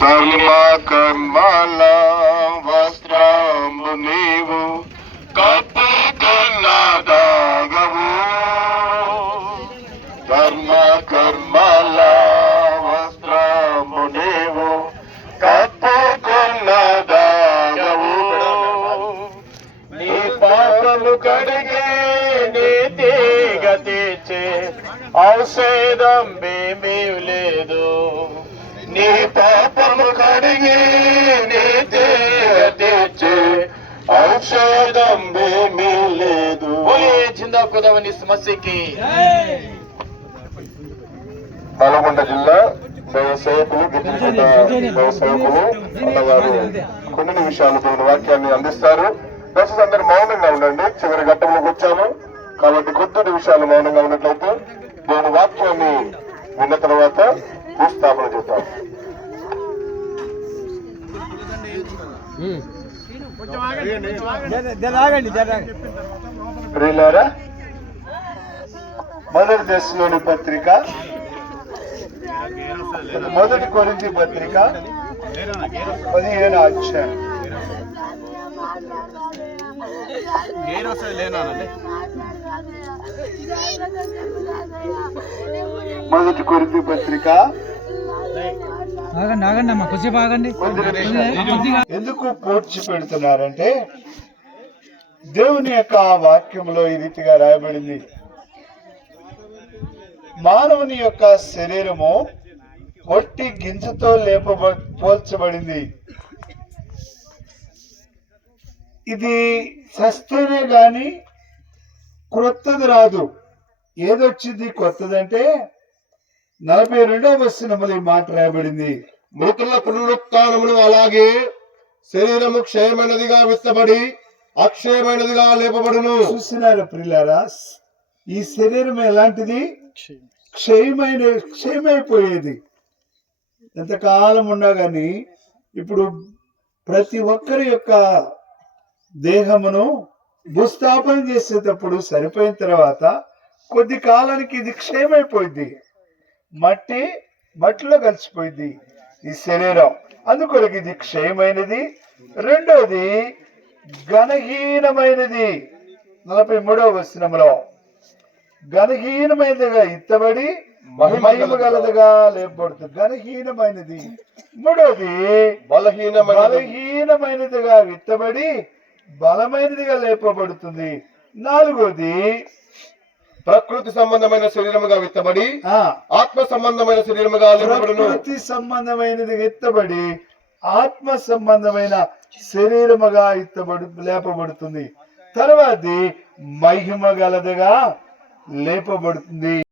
ధర్మ కర్మల వస్త్రము నీవు కప్పుకున్నదాగవు ధర్మ కర్మల వస్త్రము నీవు కప్పుకున్నదాగవు నీ పాపము కడిగే నీతిగా తీర్చే ఔషధం ఏమీ లేదు. నీ పా తీర్చే ఔషధం ఏమీ లేదు జిందా కుదవని సమస్యకి. నల్గొండ జిల్లా దైవ సేవకులు గిరిజన దైవ సేవకులు అన్నవారు కొన్ని నిమిషాలు దేవుని వాక్యాన్ని అందిస్తారు. దర్శకులు అందరూ మౌనంగా ఉండండి. చివరి ఘట్టంలోకి వచ్చాము. కాబట్టి కొద్ది నిమిషాలు మౌనంగా ఉన్నట్లయితే దేవుని వాక్యాన్ని విన్న తర్వాత భూస్థాపన చేద్దాం. ప్రియులారా మొదటి దశలోని పత్రిక మొదటి కొరింథీ పత్రిక పదిహేను అధ్యాయం. మొదటి కొరింథీ పత్రిక ఆగండి ఆగండి అమ్మా కొద్దిసేపు ఆగండి. ఎందుకు పూడ్చి పెడుతున్నారంటే దేవుని యొక్క వాక్యంలో ఈ రీతిగా రాయబడింది. మానవుని యొక్క శరీరము ఒట్టి గింజతో లేపబ పోల్చబడింది ఇది సస్తేనే గాని క్రొత్తది రాదు. ఏదొచ్చింది కొత్తదంటే నలభై రెండవ వచనములో ఈ మాట రాయబడింది. మృతుల పునరుత్నమును అలాగే శరీరము క్షయమైనదిగా విత్తబడి అక్షయమైనదిగా లేపబడును. చూసినారా ప్రిలారా ఈ శరీరం ఎలాంటిది? క్షయమైన క్షయమైపోయేది. ఎంతకాలం ఉన్నా గాని ఇప్పుడు ప్రతి ఒక్కరి యొక్క దేహమును భూస్థాపన చేసేటప్పుడు సరిపోయిన తర్వాత కొద్ది కాలానికి ఇది క్షయమైపోయింది. మట్టి మట్టిలో కలిసిపోయింది ఈ శరీరం. అందుకొరకు ఇది క్షయమైనది. రెండోది ఘనహీనమైనది. నలభై మూడవ వచనంలో ఘనహీనమైనదిగా ఇత్తబడి మహిమ గలదిగా లేపబడుతుంది ఘనహీనమైనది. మూడోది బలహీనమైన బలహీనమైనదిగా విత్తబడి బలమైనదిగా లేపబడుతుంది. నాలుగోది ప్రకృతి సంబంధమైన శరీరముగా విత్తబడి ఆత్మ సంబంధమైన శరీరముగా ప్రకృతి సంబంధమైనది ఎత్తబడి ఆత్మ సంబంధమైన శరీరముగా ఎత్తబడు లేపబడుతుంది. తర్వాతి మహిమ గలదిగా లేపబడుతుంది.